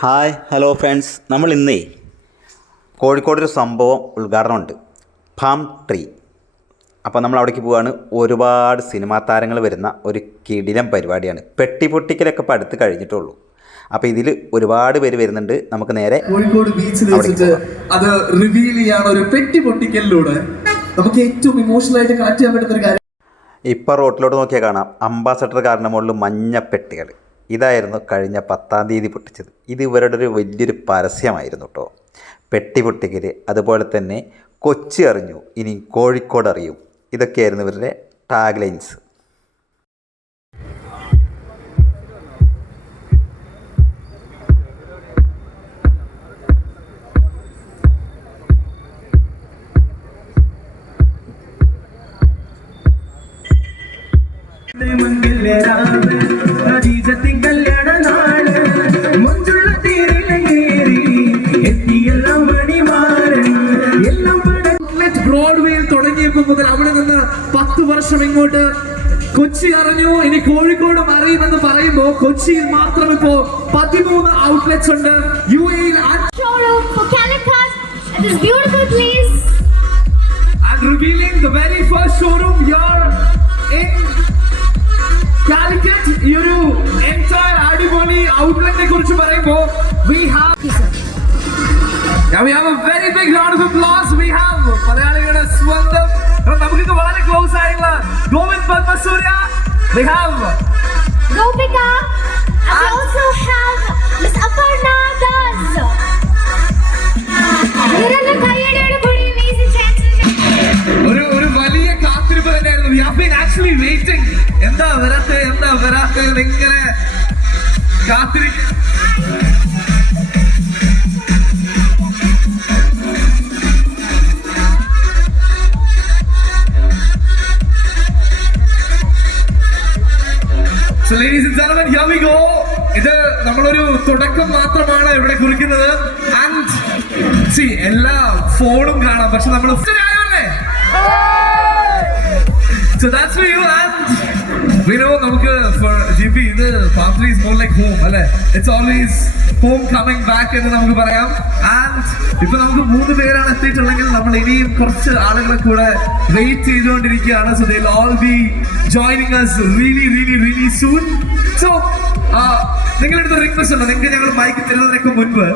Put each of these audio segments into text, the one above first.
Hi hello friends, നമ്മൾ ഇന്നേ കോഴിക്കോടൊരു സംഭവം ഉദ്ഘാടനമുണ്ട്, പാം ട്രീ. അപ്പോൾ നമ്മൾ അവിടേക്ക് പോവുകയാണ്. ഒരുപാട് സിനിമാ താരങ്ങൾ വരുന്ന ഒരു കിടിലം പരിപാടിയാണ്. പെട്ടി പൊട്ടിക്കലൊക്കെ ഇപ്പോൾ അടുത്ത് കഴിഞ്ഞിട്ടുള്ളൂ. അപ്പോൾ ഇതിൽ ഒരുപാട് പേര് വരുന്നുണ്ട്. നമുക്ക് നേരെ കോഴിക്കോട് ബീച്ചിൽ വെച്ചിട്ട് അത് റിവീൽ ചെയ്യാണ് ഒരു പെട്ടി പൊട്ടിക്കലിലൂടെ നമുക്ക് ഏറ്റവും ഇമോഷണൽ ആയിട്ട് കണക്ട് ചെയ്യാൻ പറ്റുന്ന ഒരു കാര്യം. ഇപ്പോൾ റോട്ടിലോട്ട് നോക്കിയാൽ കാണാം അംബാസഡർ കാറിൻ്റെ മുകളിൽ മഞ്ഞ പെട്ടികൾ. ഇതായിരുന്നു കഴിഞ്ഞ 10-ാം തീയതി പൊട്ടിച്ചത്. ഇത് ഇവരുടെ ഒരു വലിയൊരു പരസ്യമായിരുന്നു കേട്ടോ, പെട്ടി പൊട്ടിക്കൽ. അതുപോലെ തന്നെ കൊച്ചി അറിഞ്ഞു, ഇനി കോഴിക്കോട് അറിയും. ഇതൊക്കെയായിരുന്നു ഇവരുടെ ടാഗ് ലൈൻസ്. ബ്രോഡ്വേയിൽ തുടങ്ങിയപ്പോൾ മുതൽ അവിടെ നിന്ന് 10 വർഷം ഇങ്ങോട്ട് കൊച്ചി അറിഞ്ഞു, ഇനി കോഴിക്കോടും അറിയുമെന്ന് പറയുമ്പോൾ കൊച്ചിയിൽ മാത്രം ഇപ്പോ 13 ഔട്ട്ലെറ്റ്സ് ഉണ്ട്. UAE and revealing the very first showroom here in Calicut. ഈ ഒരു entire അടിപൊളി ഔട്ട്ലെറ്റിനെ കുറിച്ച് പറയുമ്പോൾ we have a very big round of applause. We have മലയാളികളുടെ സ്വന്തം, നമുക്ക് വളരെ ക്ലോസ് ആയിട്ടുള്ള Govind Padmasurya. We have Gopika, and we also have Miss Aparna Das. ഒരു വലിയ കാത്തിരിപ്പ് തന്നെയായിരുന്നു. We have been actually waiting. എന്താ വരാത്തെ ഇങ്ങനെ കാത്തിരിക്കും. So ladies and gentlemen, here we go. ഇത് നമ്മളൊരു തുടക്കം മാത്രമാണ് ഇവിടെ കുറിക്കുന്നത്. And see, എല്ലാ ഫോണും കാണാം, പക്ഷെ നമ്മൾ so that's for you. And we know നമുക്ക് for GP ഇത് Palm Tree is more like home, അല്ലേ? It's always home coming back എന്ന് നമുക്ക് പറയാം. And ഇപ്പൊ നമുക്ക് 3 പേരാണ് എത്തിയിട്ടുള്ളെങ്കിൽ നമ്മൾ ഇനിയും കുറച്ച് ആളുകളെ കൂടെ വെയിറ്റ് ചെയ്തുകൊണ്ടിരിക്കുകയാണ്. So they'll all be joining us really soon. So നിങ്ങളുടെ അടുത്ത് റിക്വസ്റ്റ് ഉണ്ട്, നിങ്ങൾക്ക് ഞങ്ങൾ മൈക്ക് തരുന്നതിനൊക്കെ മുൻപ്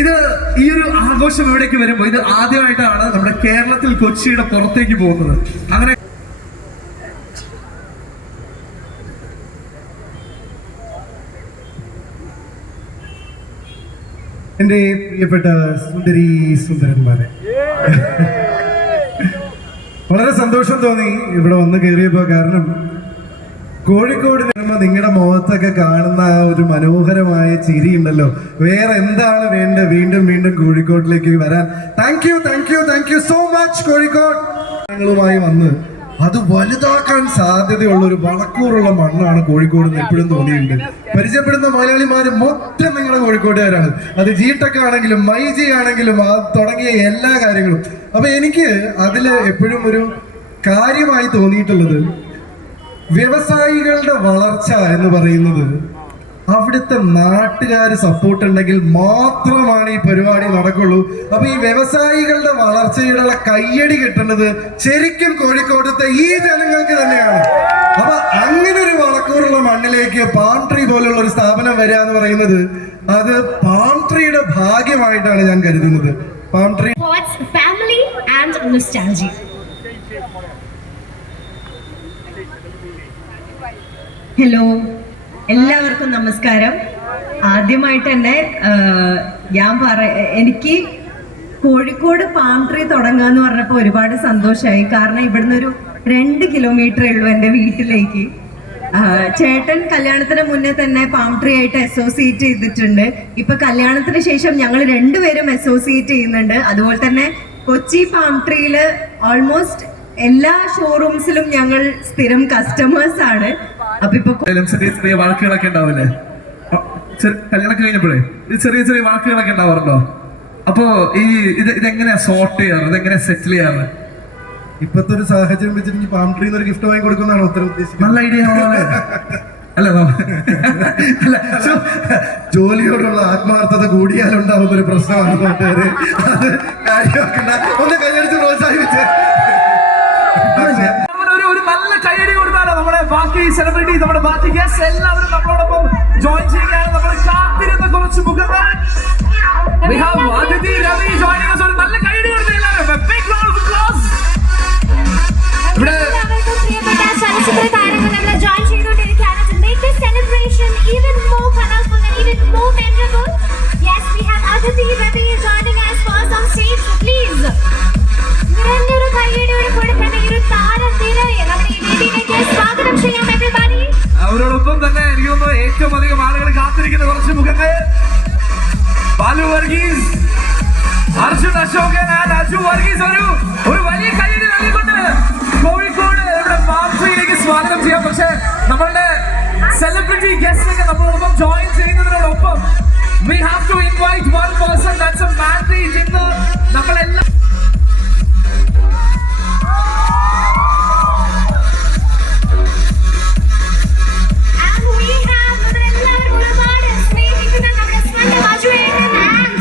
ഇത് ഈ ഒരു ആഘോഷം ഇവിടേക്ക് വരുമ്പോൾ ഇത് ആദ്യമായിട്ടാണ് നമ്മുടെ കേരളത്തിൽ കൊച്ചിയുടെ പുറത്തേക്ക് പോകുന്നത്. അങ്ങനെ എൻ്റെ പ്രിയപ്പെട്ട സുന്ദരന്മാരെ, വളരെ സന്തോഷം തോന്നി ഇവിടെ വന്ന് കയറിയപ്പോൾ. കാരണം കോഴിക്കോട് വരുമ്പോൾ നിങ്ങളുടെ മുഖത്തൊക്കെ കാണുന്ന ആ ഒരു മനോഹരമായ ചിരി ഉണ്ടല്ലോ, വേറെ എന്താണ് വേണ്ടത്? വീണ്ടും കോഴിക്കോട്ടിലേക്ക് വരാൻ. Thank you so much Kozhikode. ഞങ്ങളുമായി വന്ന് അത് വലുതാക്കാൻ സാധ്യതയുള്ള ഒരു വളക്കൂറുള്ള മണ്ണാണ് കോഴിക്കോട് എന്ന് എപ്പോഴും തോന്നിയിട്ടുണ്ട്. പരിചയപ്പെടുന്ന മലയാളിമാര് മൊത്തം നിങ്ങളുടെ കോഴിക്കോട്ടുകാരാണ്. അത് ജിടെക് ആണെങ്കിലും മൈജി ആണെങ്കിലും തുടങ്ങിയ എല്ലാ കാര്യങ്ങളും. അപ്പൊ എനിക്ക് അതില് എപ്പോഴും ഒരു കാര്യമായി തോന്നിയിട്ടുള്ളത്, വ്യവസായികളുടെ വളർച്ച എന്ന് പറയുന്നത് അവിടുത്തെ നാട്ടുകാർ സപ്പോർട്ട് ഉണ്ടെങ്കിൽ മാത്രമാണ് ഈ പരിപാടി നടക്കുള്ളൂ. അപ്പൊ ഈ വ്യവസായികളുടെ വളർച്ചയുടെ കയ്യടി കിട്ടുന്നത് ശരിക്കും കോഴിക്കോടത്തെ ഈ ജനങ്ങൾക്ക് തന്നെയാണ്. അപ്പൊ അങ്ങനെ ഒരു വളക്കൂറുള്ള മണ്ണിലേക്ക് പാം ട്രീ പോലുള്ള ഒരു സ്ഥാപനം വരിക എന്ന് പറയുന്നത് അത് പാം ട്രീയുടെ ഭാഗ്യമായിട്ടാണ് ഞാൻ കരുതുന്നത്. Palm tree family and nostalgia. Hello, എല്ലാവർക്കും നമസ്കാരം. ആദ്യമായിട്ട് തന്നെ എനിക്ക് കോഴിക്കോട് പാം ട്രീ തുടങ്ങാന്ന് പറഞ്ഞപ്പോൾ ഒരുപാട് സന്തോഷമായി. കാരണം ഇവിടുന്ന് ഒരു 2 കിലോമീറ്ററേ ഉള്ളൂ എൻ്റെ വീട്ടിലേക്ക്. ചേട്ടൻ കല്യാണത്തിന് മുന്നേ തന്നെ പാം ട്രീ ആയിട്ട് അസോസിയേറ്റ് ചെയ്തിട്ടുണ്ട്. ഇപ്പൊ കല്യാണത്തിന് ശേഷം ഞങ്ങൾ 2 പേരും അസോസിയേറ്റ് ചെയ്യുന്നുണ്ട്. അതുപോലെ തന്നെ കൊച്ചി പാം ട്രീയില് ഓൾമോസ്റ്റ് എല്ലാ ഷോറൂംസിലും ഞങ്ങൾ സ്ഥിരം കസ്റ്റമേഴ്സ് ആണ്. അപ്പൊ ഇപ്പൊ ചെറിയ വാക്കുകളൊക്കെ ഉണ്ടാവില്ലേ കല്യാണം കഴിഞ്ഞപ്പോഴേ? ചെറിയ വാക്കുകളൊക്കെ ഉണ്ടാവാറുണ്ടോ? അപ്പോ ഈ ഇതെങ്ങനെയാ സോർട്ട് ചെയ്യാറ്, ഇതെങ്ങനെയാ സെറ്റിൽ ചെയ്യാറ്? ഇപ്പത്തെ ഒരു സാഹചര്യം വെച്ചിട്ട് പാം ട്രീ ഒരു ഗിഫ്റ്റ് വാങ്ങി കൊടുക്കുന്നതാണോ ഉത്തരം ഉദ്ദേശിക്കുന്നത്? നല്ല ഐഡിയ ആണോ? അല്ല അല്ല so, ജോലിയോടുള്ള ആത്മാർത്ഥത കൂടിയാലുണ്ടാവുന്ന ഒരു പ്രശ്നമാണ് നാട്ടുകാര്. അത് കാര്യമാക്കണ്ട. ഒന്ന് കൈയടിച്ച് പ്രോത്സാഹിപ്പിച്ച്. ഒരു നല്ല കൈയടി കൊടുത്താലോ നമ്മുടെ ബാക്കി സെലിബ്രിറ്റി, നമ്മുടെ ബാക്കി ഗസ്റ്റ് എല്ലാവരും നമ്മളോടൊപ്പം ജോയിൻ ചെയ്യുകയാണ്. നമ്മൾ കാത്തിരുന്ന കുറച്ച് മുഖങ്ങൾ. We have Aditi Ravi joining us. ഒരു നല്ല കൈയടി കൊടുത്ത എല്ലാവരും. A big round of applause. ഇവിടെ എല്ലാവർക്കും പ്രിയപ്പെട്ട ചലച്ചിത്ര താരങ്ങൾ നമ്മളെ join ചെയ്തുകൊണ്ടിരിക്കുകയാണ്. To make this celebration even more colorful and even more memorable, yes, we have Aditi Ravi joining us first on stage. So please, നിറഞ്ഞൊരു കൈയടിയോടെ കൂടെ തന്നെ ഈ ഒരു താരനിരയെ നമ്മുടെ ഈ വേദിയിലേക്ക് സ്വാഗതം ചെയ്യാം everybody. അവരോടൊപ്പം തന്നെ എനിക്ക് തോന്നുന്നു ഏറ്റവും അധികം ആളുകൾ കാത്തിരിക്കുന്ന കുറച്ച് മുഖങ്ങൾ. ബാലു വർഗീസ്, അർജുൻ അശോകൻ ആൻഡ് അജു വർഗീസ്. ഒരു വലിയ കൈയടി നൽകിക്കൊണ്ട് കോഴിക്കോട് ഇവിടെ പാംട്രീയിലേക്ക് സ്വാഗതം ചെയ്യാം. പക്ഷേ നമ്മളുടെ സെലിബ്രിറ്റി ഗസ്റ്റ് ഒക്കെ നമ്മളോടൊപ്പം join ചെയ്യുന്നതിനോടൊപ്പം we have to invite one person that's a mandate. ഇന്ന് നമ്മളെല്ലാം And we have നമ്മളെല്ലാവരും ഒരുപാട് സ്നേഹിക്കുന്ന നമ്മുടെ സ്വന്തം അജുവേട്ടൻ and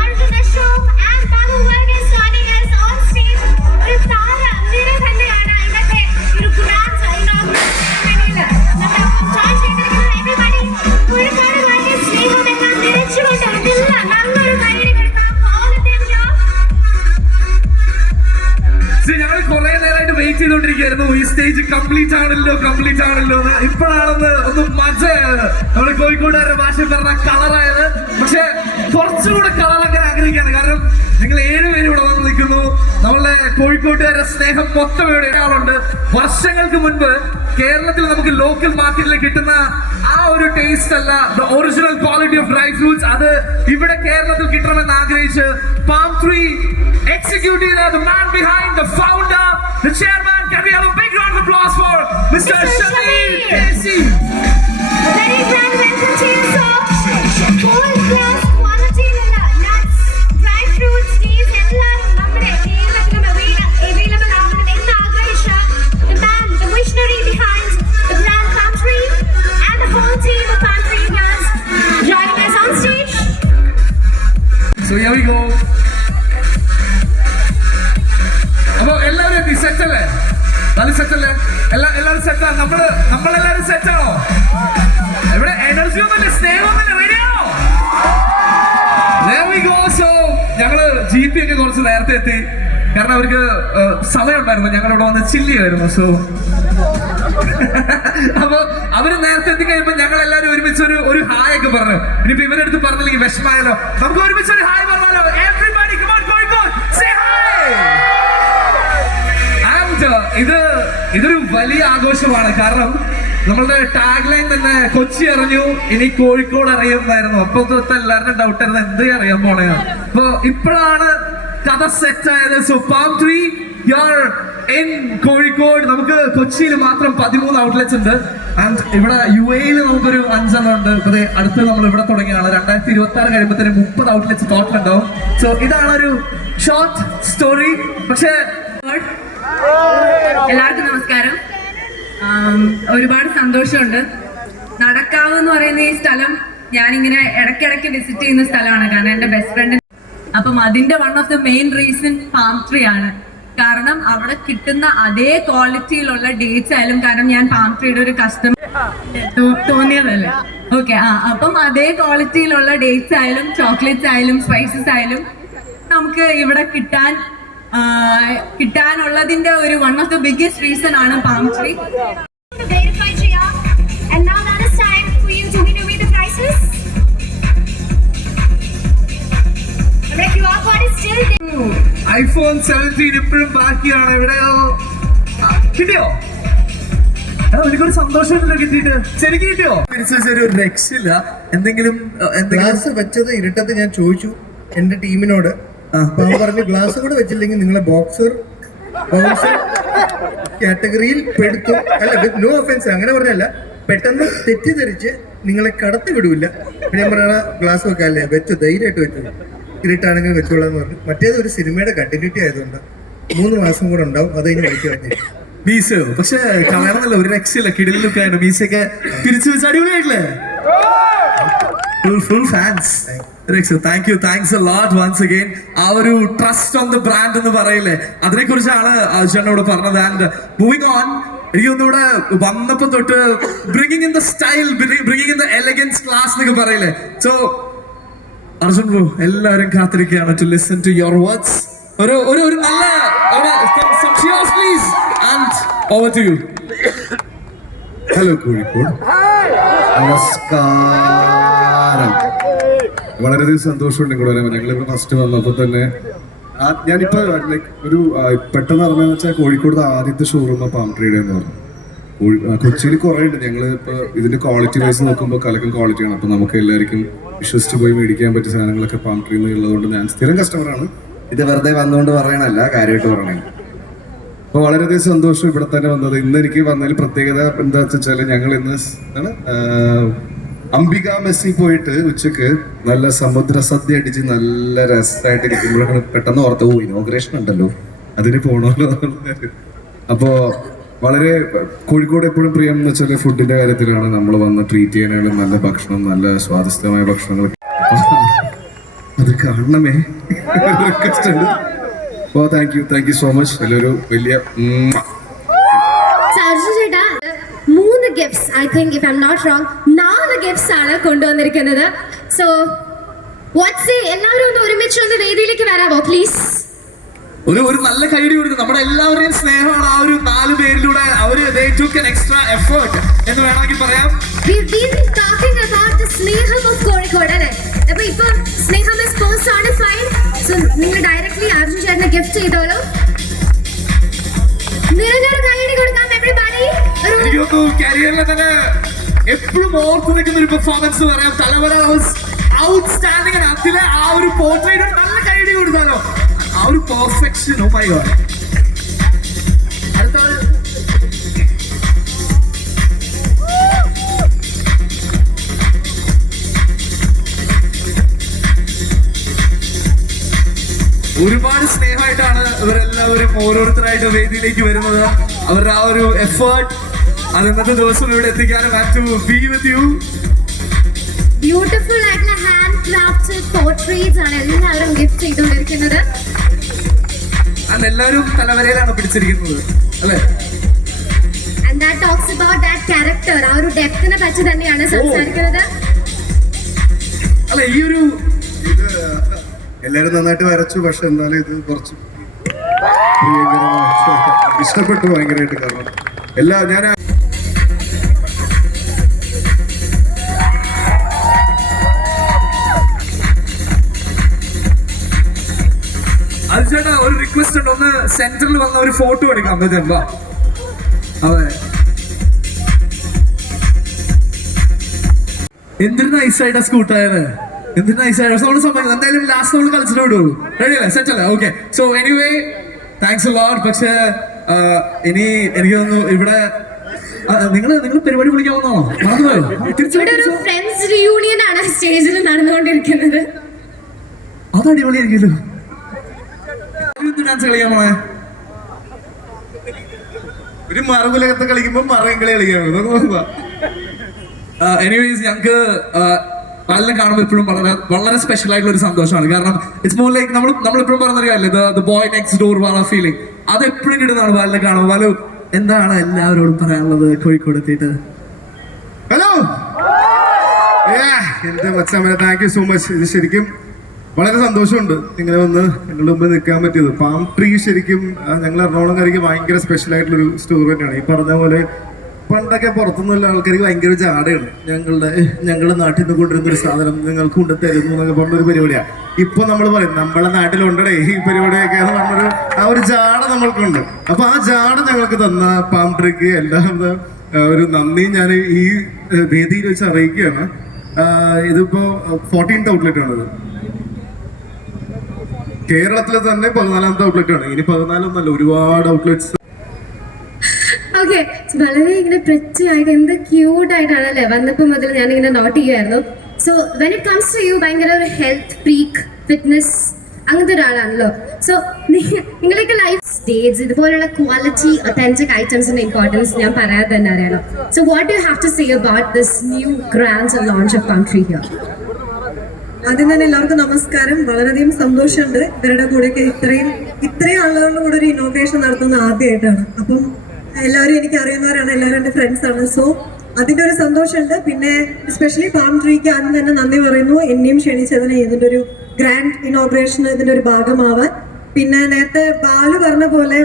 Arjun Ashok and Balu Varghese joining us on stage. ഒരു താരനിര തന്നെയാണ് ഇന്നത്തെ ഒരു ഗ്രാൻഡ് ഇനോഗ്രേഷനിൽ നമ്മളൊപ്പം join ചെയ്തിരിക്കുന്നത്. everybody ഒരുപാട് വലിയ സ്നേഹമെല്ലാം നിറച്ചുകൊണ്ട് അതില്ല നല്ലൊരു കൈയടി കൊടുക്കണം. all of them here. ഞങ്ങൾ കുറെ നേരമായിട്ട് വെയിറ്റ് ചെയ്തോണ്ടിരിക്കുകയായിരുന്നു. ഈ സ്റ്റേജ് കംപ്ലീറ്റ് ആണല്ലോ എന്ന്. ഇപ്പോഴാണെന്ന് ഒന്ന് മജയാണ്. നമ്മുടെ കോഴിക്കോടുകാരുടെ ഭാഷ പറഞ്ഞ കളറായത്. പക്ഷെ കുറച്ചുകൂടെ കളറാക്കാൻ ആഗ്രഹിക്കുകയാണ്. കാരണം നിങ്ങൾ 7 പേര് ഇവിടെ വന്ന് നിൽക്കുന്നു. നമ്മളുടെ കോഴിക്കോട്ടുകാരുടെ സ്നേഹം മൊത്തം ഇവിടെ ആളുണ്ട്. വർഷങ്ങൾക്ക് മുൻപ് കേരളത്തിൽ നമുക്ക് ലോക്കൽ മാർക്കറ്റിൽ കിട്ടുന്ന ആ ഒരു ടേസ്റ്റ് അല്ല, the original quality of dry fruits, അത് ഇവിടെ കേരളത്തിൽ കിട്ടണമെന്ന് ആഗ്രഹിച്ച് Palmtree executive, the man behind, the founder, the chairman. Can we have a big round of applause for Mr. Shamir Kesi? Very grand welcome to you, sir. Full class quality nuts, dry fruits, days, എല്ലാവരും നമ്മുടെ കേരളത്തിലും available ആവണം എന്ന് ആഗ്രഹിച്ച the man, the visionary behind the brand Palmtree and the whole team of Palmtree guys joining us on stage. So here we go. അപ്പൊ എല്ലാവരും set അല്ലേ? നല്ല സെറ്റ് അല്ലേ? എല്ലാവരും സെറ്റാ? നമ്മളെല്ലാവരും സെറ്റാണോ? ഇവിടെ എനർജി ഒന്നുമില്ല, സ്നേഹമൊന്നുമില്ല, റെഡിയാണോ? There we go. So ഞങ്ങള് GP ഒക്കെ കുറച്ച് നേരത്തെ എത്തി. കാരണം അവർക്ക് സമയം ഉണ്ടായിരുന്നു. ഞങ്ങളിവിടെ വന്ന് ചില്ല് ചെയ്യായിരുന്നു. സോ അപ്പൊ അവര് നേരത്തെ എത്തിക്കഴിയുമ്പോ ഞങ്ങൾ എല്ലാവരും ഒരുമിച്ച് ഒരു ഹായ് ഒക്കെ പറഞ്ഞു. ഇനിയിപ്പോ ഇവരുടെ അടുത്ത് പറഞ്ഞില്ലെങ്കിൽ വിഷമായാലോ, നമുക്ക് ഒരുമിച്ച് ഒരു ഹായ് പറഞ്ഞാലോ? Everybody come on, Kozhikode, say hi. ഇതൊരു വലിയ ആഘോഷമാണ്. കാരണം നമ്മളുടെ ടാഗ് ലൈൻ തന്നെ കൊച്ചി അറിഞ്ഞു, ഇനി കോഴിക്കോട് അറിയുന്നായിരുന്നു. അപ്പൊ എല്ലാവരുടെയും ഡൗട്ട് ആയിരുന്നു എന്ത് അറിയാൻ പോണെയാണ്. അപ്പൊ ഇപ്പോഴാണ് കഥ സെറ്റ് ആയത്. So Palmtree, you're in Kozhikode. നമുക്ക് കൊച്ചിയിൽ മാത്രം 13 ഔട്ട്ലെറ്റ്സ് ഉണ്ട്. ആൻഡ് ഇവിടെ UAE നമുക്കൊരു 5 എണ്ണം ഉണ്ട്. ഇപ്പൊ അടുത്ത് നമ്മൾ ഇവിടെ തുടങ്ങിയാണ്. 2026 കഴിയുമ്പോഴത്തേന് 30 ഔട്ട്ലെറ്റ്സ് ടോട്ടൽ ഉണ്ടാവും. സോ ഇതാണ് ഒരു ഷോർട്ട് സ്റ്റോറി. പക്ഷേ എല്ലാവർക്കും നമസ്കാരം. ഒരുപാട് സന്തോഷമുണ്ട്. നടക്കാവ് എന്ന് പറയുന്ന ഈ സ്ഥലം ഞാനിങ്ങനെ ഇടയ്ക്കിടയ്ക്ക് വിസിറ്റ് ചെയ്യുന്ന സ്ഥലമാണ്. കാരണം എൻ്റെ ബെസ്റ്റ് ഫ്രണ്ട്, അപ്പം അതിന്റെ one of the main reason Palmtree ആണ്. കാരണം അവിടെ കിട്ടുന്ന അതേ ക്വാളിറ്റിയിലുള്ള ഡേറ്റ്സ് ആയാലും, കാരണം ഞാൻ Palmtreeയുടെ ഒരു കസ്റ്റമർ തോന്നിയതല്ലേ, ഓക്കെ. അപ്പം അതേ ക്വാളിറ്റിയിലുള്ള ഡേറ്റ്സ് ആയാലും ചോക്ലേറ്റ്സ് ആയാലും സ്പൈസസ് ആയാലും നമുക്ക് ഇവിടെ കിട്ടാനുള്ളതിന്റെ ഒരു one of the biggest reason ആണ് Palmtree. Verify ചെയ്യാം. And now that is time for you to win away the prizes. The QR code is still there. iPhone 17 ഇപ്പോഴും ബാക്കിയാണ്. എവിടെയോ കിട്ടിയോ? എനിക്കൊരു സന്തോഷമില്ല കിട്ടിയിട്ട്. ശരിക്കും കിട്ടിയോ? ഒരു രക്ഷയില്ല. എന്തെങ്കിലും ഗ്ലാസ് വെച്ചത് ഇരുട്ടത്ത് ഞാൻ ചോദിച്ചു എന്റെ ടീമിനോട്. അപ്പൊ അവൻ പറഞ്ഞു ഗ്ലാസ് കൂടെ വെച്ചില്ലെങ്കിൽ നിങ്ങളെ ബോക്സർ കാറ്റഗറിയിൽ പെടുത്തും. അല്ല, നോ ഒഫൻസ്, അങ്ങനെ പറഞ്ഞല്ല, പെട്ടെന്ന് തെറ്റിദ്ധരിച്ച് നിങ്ങളെ കടത്തി വിടൂല. ഞാൻ പറഞ്ഞ ഗ്ലാസ് വെക്കാല്ലേ, വെച്ചു, ധൈര്യമായിട്ട് വെച്ചു, ഇരുട്ടാണെങ്കിൽ വെച്ചോളാന്ന് പറഞ്ഞു. മറ്റേത് ഒരു സിനിമയുടെ കണ്ടിന്യൂറ്റി ആയതുകൊണ്ട് 3 മാസം കൂടെ ഉണ്ടാവും, അത് കഴിഞ്ഞ് വിളിച്ചു വന്നിരിക്കും. മീശയോ പക്ഷെ കളയണമെന്നല്ല, ഒരു രക്ഷയില്ല, കിടിലൊക്കെയാണ് മീശയൊക്കെ തിരിച്ചു വെച്ച് അടിപൊളിയായിട്ടില്ലേ? Full fans. Thank you, thanks a lot once again. ആ ഒരു ട്രസ്റ്റ് ഓൺ ദ ബ്രാൻഡ് എന്ന് പറയില്ലേ, അതിനെ കുറിച്ചാണ് ചേട്ടൻ ഇവിടെ പറഞ്ഞത്. ആൻഡ് മൂവിങ് ഓൺ, എനിക്ക് ഒന്നുകൂടെ വന്നപ്പോ തൊട്ട് bringing in the style, bringing in the elegance class എന്നൊക്കെ പറയില്ലേ. സോ അർജുൻ ബ്രോ, എല്ലാവരും കാത്തിരിക്കുകയാണ് to listen to your words. ഒരു നല്ല some cheers please and over to you. Hello Kozhikode, നമസ്കാരം. വളരെയധികം സന്തോഷമുണ്ട് ഇങ്ങോട്ട് വരാൻ. ഞങ്ങളിപ്പോൾ ഫസ്റ്റ് വന്നപ്പോൾ തന്നെ ഞാനിപ്പോൾ ലൈക്ക് ഒരു പെട്ടെന്ന് അറിഞ്ഞതെന്ന് വെച്ചാൽ കോഴിക്കോട് ആദ്യത്തെ ഷോറൂം പാം ട്രീഡ് എന്ന് പറഞ്ഞു. കൊച്ചിയിൽ കുറേ ഉണ്ട്. ഞങ്ങൾ ഇപ്പോൾ ഇതിന്റെ ക്വാളിറ്റി വൈസ് നോക്കുമ്പോൾ കലക്കൻ ക്വാളിറ്റിയാണ്. അപ്പോൾ നമുക്ക് എല്ലാവർക്കും വിശ്വസിച്ച് പോയി മേടിക്കാൻ പറ്റിയ സാധനങ്ങളൊക്കെ പാം ട്രീ ഉള്ളതുകൊണ്ട് ഞാൻ സ്ഥിരം കസ്റ്റമറാണ്. ഇത് വെറുതെ വന്നുകൊണ്ട് പറയണല്ല, കാര്യമായിട്ട് പറയണേ. അപ്പോൾ വളരെയധികം സന്തോഷം ഇവിടെ തന്നെ വന്നത്. ഇന്ന് എനിക്ക് വന്നതിൽ പ്രത്യേകത എന്താ വെച്ചാൽ ഞങ്ങൾ ഇന്ന് അംബിക മെസ്സി പോയിട്ട് ഉച്ചക്ക് നല്ല സമുദ്ര സദ്യ അടിച്ച് നല്ല രസമായിട്ട് ഇരിക്കുമ്പോഴാണ് പെട്ടെന്ന് ഓർത്ത് ഇനോഗ്രേഷൻ ഉണ്ടല്ലോ, അതിന് പോകണമല്ലോ. അപ്പോൾ വളരെ കോഴിക്കോട് എപ്പോഴും പ്രിയം എന്ന് വെച്ചാൽ ഫുഡിന്റെ കാര്യത്തിലാണ്. നമ്മൾ വന്ന് ട്രീറ്റ് ചെയ്യാനായാലും നല്ല ഭക്ഷണം, നല്ല സ്വാദിഷ്ടമായ ഭക്ഷണങ്ങൾ അത് കാണണമേ റിക്വസ്റ്റ് ഉണ്ട്. അപ്പോൾ താങ്ക് യു സോ മച്ച്. നല്ലൊരു വലിയ അർജുൻ ചേട്ടാ 3 gifts, I think if I am not wrong 4 gifts ആണ് കൊണ്ടുവന്നിരിക്കുന്നത്. സോ വാട്ട്സ് എല്ലാവരും ഒന്ന് ഒരുമിച്ച് ഒന്ന് വേദിയിലേക്ക് വരാമോ പ്ലീസ്? ഒരു നല്ല കൈഡി കൊടുക്കും. നമ്മുടെ എല്ലാവരുടെയും സ്നേഹമാണ് ആ ഒരു 4 പേരിലൂടെ അവര് they took an extra effort എന്ന് വേണമെങ്കിൽ പറയാം. We've been talking about the സ്നേഹം of കോഴിക്കോട് അല്ലേ? അപ്പൊ ഇപ്പൊ സ്നേഹം is personified. So നിങ്ങൾ ഡയറക്ട്ലി അർജുൻ ചേട്ടനെ ഗിഫ്റ്റ് ചെയ്തോളൂ. നിരഞ്ജന കൈഡി കൊടുക്കാം everybody. എനിക്ക് തോന്നുന്നു കരിയറിലെ തന്നെ എപ്പോഴും ഓർത്ത് നിൽക്കുന്ന ഒരു പെർഫോമൻസ് പറയാം. തലവര ഔട്ട്സ്റ്റാൻഡിംഗ്. അതിലെ ആ ഒരു പോർട്രേറ്റ് നല്ല കൈഡി കൊടുത്താലോ, ആ ഒരു പെർഫെക്ഷൻ. Oh my God. അടുത്ത ഒരുപാട് സ്നേഹമായിട്ടാണ് ഇവരെല്ലാവരും ഓരോരുത്തരായിട്ട് വേദിയിലേക്ക് വരുന്നത്. അവരുടെ ആ ഒരു എഫേർട്ട് അത് ഇന്നത്തെ ദിവസം ഇവിടെ എത്തിക്കാനും ബ്യൂട്ടിഫുൾ ആയിട്ടുള്ള ഹാൻഡ് ക്രാഫ്റ്റഡ് പോർട്രേറ്റ്സ് ആണ് എല്ലാവരും ഗിഫ്റ്റ് ചെയ്തുകൊണ്ടിരിക്കുന്നത്. എല്ലാവരും തലവരയിലാണ് പിടിച്ചിരിക്കുന്നത് അല്ലേ? And that talks about that character, ആ ഒരു ഡെപ്തിനെ പറ്റി തന്നെയാണ് സംസാരിക്കുന്നത്. അല്ലെ ഈ ഒരു എല്ലാവരും നന്നായിട്ട് വരച്ചു. പക്ഷെ എന്നാലും ഇത് കുറച്ച് ഇഷ്ടപ്പെട്ടു ഭയങ്കരമായിട്ട്. കാരണം ഞാൻ അത് ചേട്ടാ ഒരു റിക്വസ്റ്റ് ഉണ്ട്, ഒന്ന് സെന്ററിൽ വന്ന ഒരു ഫോട്ടോ എടുക്കാം. അതെ, എന്തൊരു നൈസായിട്ടാ സ്കൂട്ടായത്, എന്തൊരു നൈസായിട്ട് നമ്മൾ സംഭവിക്കുന്നത്. എന്തായാലും ലാസ്റ്റ് നമ്മൾ കളിച്ചിട്ട് വിടുള്ളൂ. റെഡി അല്ലേ? സെറ്റ് അല്ലേ? Okay. So anyway thanks a ലോട്ട്. പക്ഷേ ഇനി എനിക്ക് തോന്നുന്നു ഇവിടെ നിങ്ങൾ പരിപാടി വിളിക്കാൻ വന്നാണോ? മറന്നുപോയോ? ഇവിടെ ഒരു ഫ്രണ്ട്സ് റിയൂണിയൻ ആണ് സ്റ്റേജിൽ നടന്നുകൊണ്ടിരിക്കുന്നത്. അത് അടിപൊളിയായിരിക്കുമല്ലോ. ഡാൻസ് കളിക്കാൻ പോണേ? ഒരു മറുകുലകത്ത് കളിക്കുമ്പോൾ മറകളി കളിക്കാണ്. എനിവേസ് ഞങ്ങൾക്ക് എല്ലാം കാണുമ്പോൾ എപ്പോഴും വളരെ സ്പെഷ്യൽ ആയിട്ടുള്ള ഒരു സന്തോഷമാണ്. കാരണം ഇറ്റ്സ് മോർ ലൈക്ക് നമ്മളെപ്പോഴും പറഞ്ഞറിയാമല്ലേ ദ ബോയ് നെക്സ്റ്റ് ഡോർ വാല ഫീലിംഗ്. അത് എപ്പോഴും കിട്ടുന്നതാണ് ബാലിനെ കാണുമ്പോൾ. ബാലു, എന്താണ് എല്ലാവരോടും പറയാനുള്ളത് കോഴിക്കോട് എത്തിയിട്ട്? ഹലോ എന്റെ മച്ചാമനെ, താങ്ക് യു സോ മച്ച്. ഇത് ശരിക്കും വളരെ സന്തോഷമുണ്ട് ഇങ്ങനെ വന്ന് നിങ്ങളുടെ മുമ്പിൽ നിൽക്കാൻ പറ്റിയത്. പാം ട്രീ ശരിക്കും ഞങ്ങൾ എറണാകുളംകാർക്ക് ഭയങ്കര സ്പെഷ്യൽ ആയിട്ടുള്ളൊരു സ്റ്റോർ തന്നെയാണ്. ഈ പറഞ്ഞ പോലെ പണ്ടൊക്കെ പുറത്തുനിന്നുള്ള ആൾക്കാർക്ക് ഭയങ്കര ജാടയാണ്. ഞങ്ങളുടെ നാട്ടിൽ നിന്ന് കൊണ്ടുവരുന്ന ഒരു സാധനം നിങ്ങൾക്ക് കൊണ്ട് തരുന്നു എന്നൊക്കെ പറഞ്ഞൊരു പരിപാടിയാണ്. ഇപ്പൊ നമ്മൾ പറയും നമ്മളെ നാട്ടിലുണ്ടേ ഈ പരിപാടിയൊക്കെ, നമ്മുടെ ആ ഒരു ജാട നമ്മൾക്കുണ്ട്. അപ്പൊ ആ ജാട ഞങ്ങൾക്ക് തന്ന പാം ട്രീക്ക് എല്ലാവിധ ഒരു നന്ദി ഞാൻ ഈ വേദിയിൽ വെച്ച് അറിയിക്കുകയാണ്. ഇതിപ്പോ 14th ഔട്ട്ലെറ്റ് ആണിത്. കേരളത്തിലെ തന്നെ 14ാമത്തെ ഔട്ട്ലെറ്റ് ആണ്. ഇനി 14 ഒന്നല്ല, ഒരുപാട് ഔട്ട്ലെറ്റ്സ്. ഓക്കെ, വളരെ ഇങ്ങനെ പ്രത്യേകമായിട്ട് എന്ത് ക്യൂട്ടായിട്ടാണ് അല്ലേ? വന്നപ്പോൾ മുതൽ ഞാനിങ്ങനെ നോട്ട് ചെയ്യുമായിരുന്നു. So when it comes to you ഭയങ്കര ഒരു ഹെൽത്ത് ഫ്രീക്ക്, ഫിറ്റ്നസ് അങ്ങനത്തെ ഒരാളാണല്ലോ. സോ നിങ്ങളൊക്കെ ലൈഫ് dates, ഇതുപോലുള്ള ക്വാളിറ്റി ഒത്തന്റിക് ഐറ്റംസിന്റെ ഇമ്പോർട്ടൻസ് ഞാൻ പറയാതെ തന്നെ അറിയണം. So what do you have to say about this new grand launch of Palm Tree here? ആദ്യം തന്നെ എല്ലാവർക്കും നമസ്കാരം. വളരെയധികം സന്തോഷമുണ്ട് ഇവരുടെ കൂടെയൊക്കെ ഇത്രയും ആളുകളുടെ കൂടെ ഒരു ഇന്നോഗ്രേഷൻ നടത്തുന്നത് ആദ്യമായിട്ടാണ്. അപ്പം എല്ലാവരും എനിക്ക് അറിയുന്നവരാണ്, എല്ലാവരും എൻ്റെ ഫ്രണ്ട്സാണ്. സോ അതിൻ്റെ ഒരു സന്തോഷമുണ്ട്. പിന്നെ എസ്പെഷ്യലി പാം ട്രീക്ക് ആദ്യം തന്നെ നന്ദി പറയുന്നു, എന്നെയും ക്ഷണിച്ചതിന് ഇതിൻ്റെ ഒരു ഗ്രാൻഡ് ഇനോഗ്രേഷൻ ഇതിൻ്റെ ഒരു ഭാഗമാവാൻ. പിന്നെ നേരത്തെ ബാലു പറഞ്ഞ പോലെ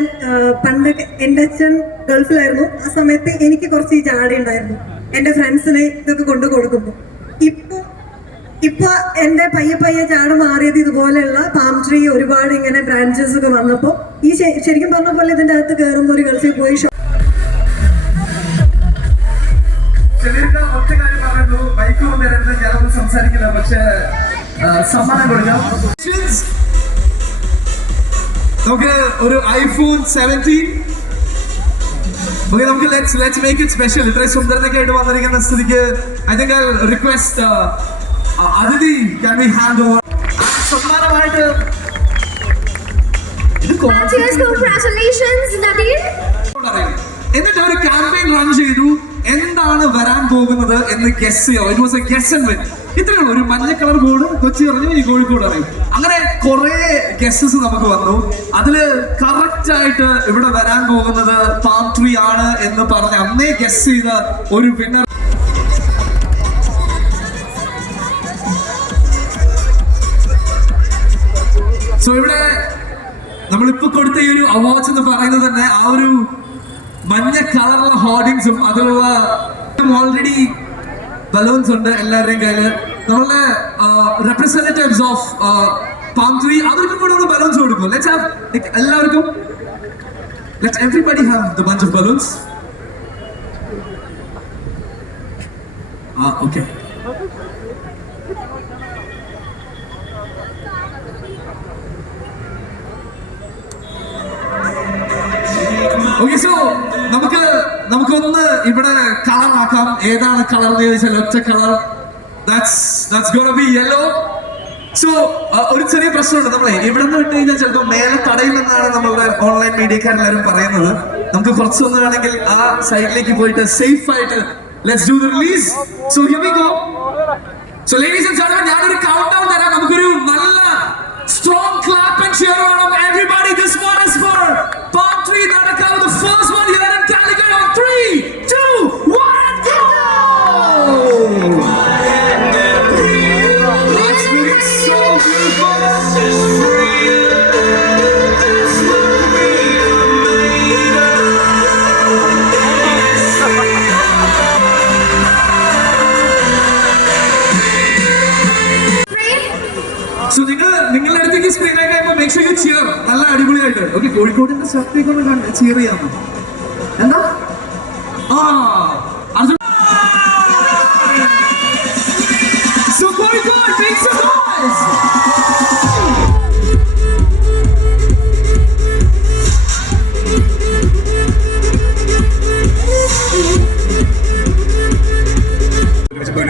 പണ്ട് എൻ്റെ അച്ഛൻ ഗൾഫിലായിരുന്നു. ആ സമയത്ത് എനിക്ക് കുറച്ച് ഈ ജാട ഉണ്ടായിരുന്നു എൻ്റെ ഫ്രണ്ട്സിന് ഇതൊക്കെ കൊണ്ടു കൊടുക്കുമ്പോൾ. ഇപ്പൊ എന്റെ പയ്യെ ചാട് മാറിയത് ഇതുപോലെയുള്ള പാം ട്രീ ഒരുപാട് ഇങ്ങനെ ബ്രാഞ്ചസ് ഒക്കെ വന്നപ്പോ ഈ ശരിക്കും പറഞ്ഞ പോലെ ഇതിന്റെ അകത്ത് കയറുമ്പോൾ ഒരു ഗൾഫിൽ പോയി ഒറ്റ കാര്യം പറയുന്നു, ബൈക്ക് കൊണ്ടുവരുന്നത് ഞാനൊന്നും സംസാരിക്കില്ല, പക്ഷെ സമ്മാനം കൊടുക്കാം. നമുക്ക് ഒരു iPhone 17. Okay, നമുക്ക് let's make it special. ഇത്രയും സുന്ദരനൊക്കെ ആയിട്ട് വന്നിരിക്കുന്ന സ്ഥിതിക്ക് I think I'll request Aditi, can we hand over സമ്മാനമായിട്ട് Congratulations, Nadeem. എന്നിട്ട് ഒരു ക്യാമ്പയിൻ റൺ ചെയ്തു, എന്താണ് വരാൻ പോകുന്നത് എന്ന് ഗസ് ചെയ്യാം. It was A guess and win. ഇത്രയേ ഉള്ളൂ. ഒരു മഞ്ഞ കളർ ബോർഡ് കൊച്ചി പറഞ്ഞു, ഈ കോഴിക്കോട് അറിയും. അങ്ങനെ കുറെ ഗസ്സസ് നമുക്ക് വന്നു. അതില് കറക്റ്റ് ആയിട്ട് ഇവിടെ വരാൻ പോകുന്നത് പാം ട്രീ ആണ് എന്ന് പറഞ്ഞ് അന്നേ ഗസ് ചെയ്ത ഒരു വിന്നർ. സോ ഇവിടെ നമ്മളിപ്പോ കൊടുത്ത ഈ ഒരു അവാർഡ്സ് എന്ന് പറയുന്നത് തന്നെ ആ ഒരു മഞ്ഞ കളറുള്ള ഹോർഡിങ്സും അതിലുള്ള ഓൾറെഡി ബലൂൺസ് ഉണ്ട് എല്ലാവരുടെയും കയ്യില്. നമ്മളുടെ റെപ്രസെന്റേറ്റീവ്സ് ഓഫ് പാം ട്രീ അവർക്കും കൂടെ ഒന്ന് ബലൂൺസ് കൊടുക്കും. ലെറ്റ്സ് ഹാവ് എല്ലാവർക്കും, let's everybody have the bunch of balloons. Okay. Okay, so നമുക്കൊന്ന് ഇവിടെ കളർ ആക്കാം. ഏതാണ് കളർ എന്ന് ചോദിച്ചാൽ ഒറ്റ colour, that's gonna be yellow. So ഒരു ചെറിയ പ്രശ്നമുണ്ട്. നമ്മളെ ഇവിടെ നിന്ന് വിട്ട് കഴിഞ്ഞാൽ ചിലപ്പോൾ മേലെ തടയില്ലെന്നാണ് നമ്മളുടെ ഓൺലൈൻ മീഡിയക്കാരെല്ലാവരും പറയുന്നത്. നമുക്ക് കുറച്ചൊന്ന് വേണമെങ്കിൽ ആ സൈഡിലേക്ക് പോയിട്ട് സേഫ് ആയിട്ട് let's do the release. So here we go. So ladies and gentlemen, ഞാനൊരു കൗണ്ട് ഡൗൺ തരാം. നമുക്കൊരു നല്ല സ്ട്രോങ് ക്ലാപ്പ് ആൻഡ് cheer വേണം. Everybody, this one is for Palm Tree Nadakal, the first one here in Calicut on 3, 2, 1, go! That's looking so beautiful. So നിങ്ങളുടെ അടുത്തേക്ക് സ്ക്രീനിലേക്ക് ആയപ്പോൾ make sure U cheer നല്ല അടിപൊളിയായിട്ട്. ഓക്കെ, കോഴിക്കോടിന്റെ ശക്തിയൊക്കെ ഒന്ന് ചിയർ ചെയ്യാം. എന്താ so Kozhikode make some noise.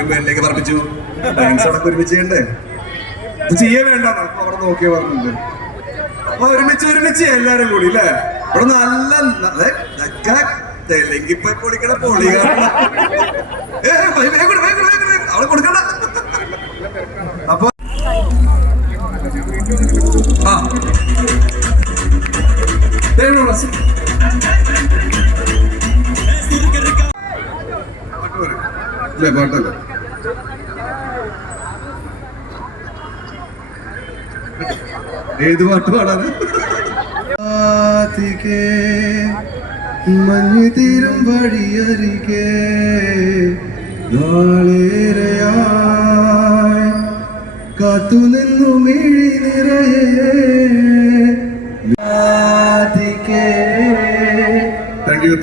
പേരിലേക്ക് പറപ്പിച്ചു. ഡാൻസ് അവിടെ ഒരുമിച്ച് ചെയ്യണ്ടേ? ചെയ്യേ വേണ്ട, നമുക്ക് അവിടെ നോക്കിയ പറഞ്ഞിട്ടുണ്ട്. അപ്പൊ ഒരുമിച്ച് എല്ലാരും കൂടി അല്ലേ? ഇവിടെ നല്ല തെലുങ്കിപ്പ പൊളിക്കണ പൊളി അവിടെ കൊടുക്കണ്ട. അപ്പൊ അല്ലേ പാട്ടല്ലേ? ഏത് പാട്ട് പാടാണ്? മഞ്ഞ് തീരും വഴിയരികെ നാളേറെയായി കാത്തുനിന്നു മിഴി നിറയെ. Thank you.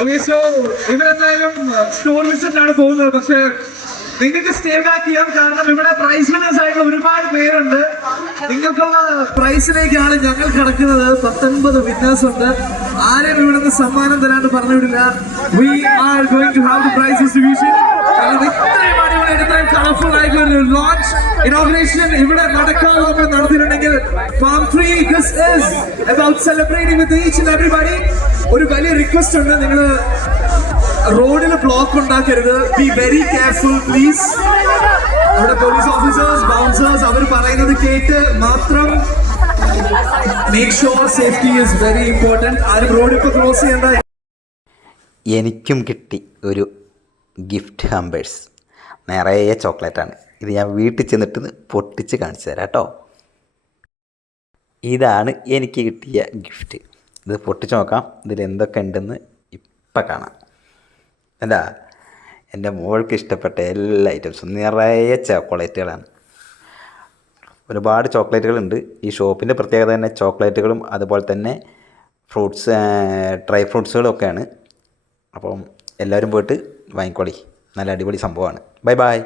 ഓക്കെ, സോ ഇവരെന്തായാലും സ്റ്റോർ വിസിറ്റിലാണ് പോകുന്നത്. പക്ഷെ നിങ്ങൾക്ക് സ്റ്റേ ബാക്ക് ചെയ്യാം, കാരണം ഇവിടെ പ്രൈസ് വിന്നേഴ്സ് ആയിട്ടുള്ള ഒരുപാട് പേരുണ്ട്. നിങ്ങൾക്കുള്ള പ്രൈസിലേക്കാണ് ഞങ്ങൾ കിടക്കുന്നത്. 19 വിന്നേഴ്സ് ഉണ്ട്. ആരും ഇവിടെ നിന്ന് സമ്മാനം തരാണ്ട് പറഞ്ഞുവിടില്ല. We are going to have the prize distribution. ഇത്രയും അടിപൊളിയായിട്ട് കളർഫുൾ ആയിട്ടുള്ള ഒരു ലോഞ്ച് ഇനോഗ്രേഷൻ ഇവിടെ നടക്കാതെ നമ്മൾ നടത്തിയിട്ടുണ്ടെങ്കിൽ Palm Tree, this is about celebrating with each and everybody. ഒരു വലിയ റിക്വസ്റ്റ് ഉണ്ട്, നിങ്ങൾ റോഡിൽ ബ്ലോക്ക് ഉണ്ടാക്കരുത്. Be very careful please. അവിടെ പോലീസ് ഓഫീസേഴ്സ്, ബൗൺസേഴ്സ് അവർ പറയുന്നത് കേട്ട് മാത്രം make sure safety is very important. ആരും റോഡ് ഇപ്പോൾ ക്രോസ് ചെയ്യേണ്ട. എനിക്കും കിട്ടി ഒരു ഗിഫ്റ്റ് ഹമ്പേഴ്സ്, നിറയെ ചോക്ലേറ്റാണ്. ഇത് ഞാൻ വീട്ടിൽ ചെന്നിട്ട് പൊട്ടിച്ച് കാണിച്ചു തരാം കേട്ടോ. ഇതാണ് എനിക്ക് കിട്ടിയ ഗിഫ്റ്റ്. ഇത് പൊട്ടിച്ച് നോക്കാം, ഇതിൽ എന്തൊക്കെ ഉണ്ടെന്ന് ഇപ്പം കാണാം. അല്ല, എൻ്റെ മോൾക്ക് ഇഷ്ടപ്പെട്ട എല്ലാ ഐറ്റംസും നിറയെ ചോക്ലേറ്റുകളാണ്. ഒരുപാട് ചോക്ലേറ്റുകളുണ്ട്. ഈ ഷോപ്പിൻ്റെ പ്രത്യേകത തന്നെ ചോക്ലേറ്റുകളും അതുപോലെ തന്നെ ഫ്രൂട്ട്സ്, ഡ്രൈ ഫ്രൂട്ട്സുകളും ഒക്കെയാണ്. അപ്പം എല്ലാവരും പോയിട്ട് വാങ്ങിക്കോളി, നല്ല അടിപൊളി സംഭവമാണ്. Bye bye.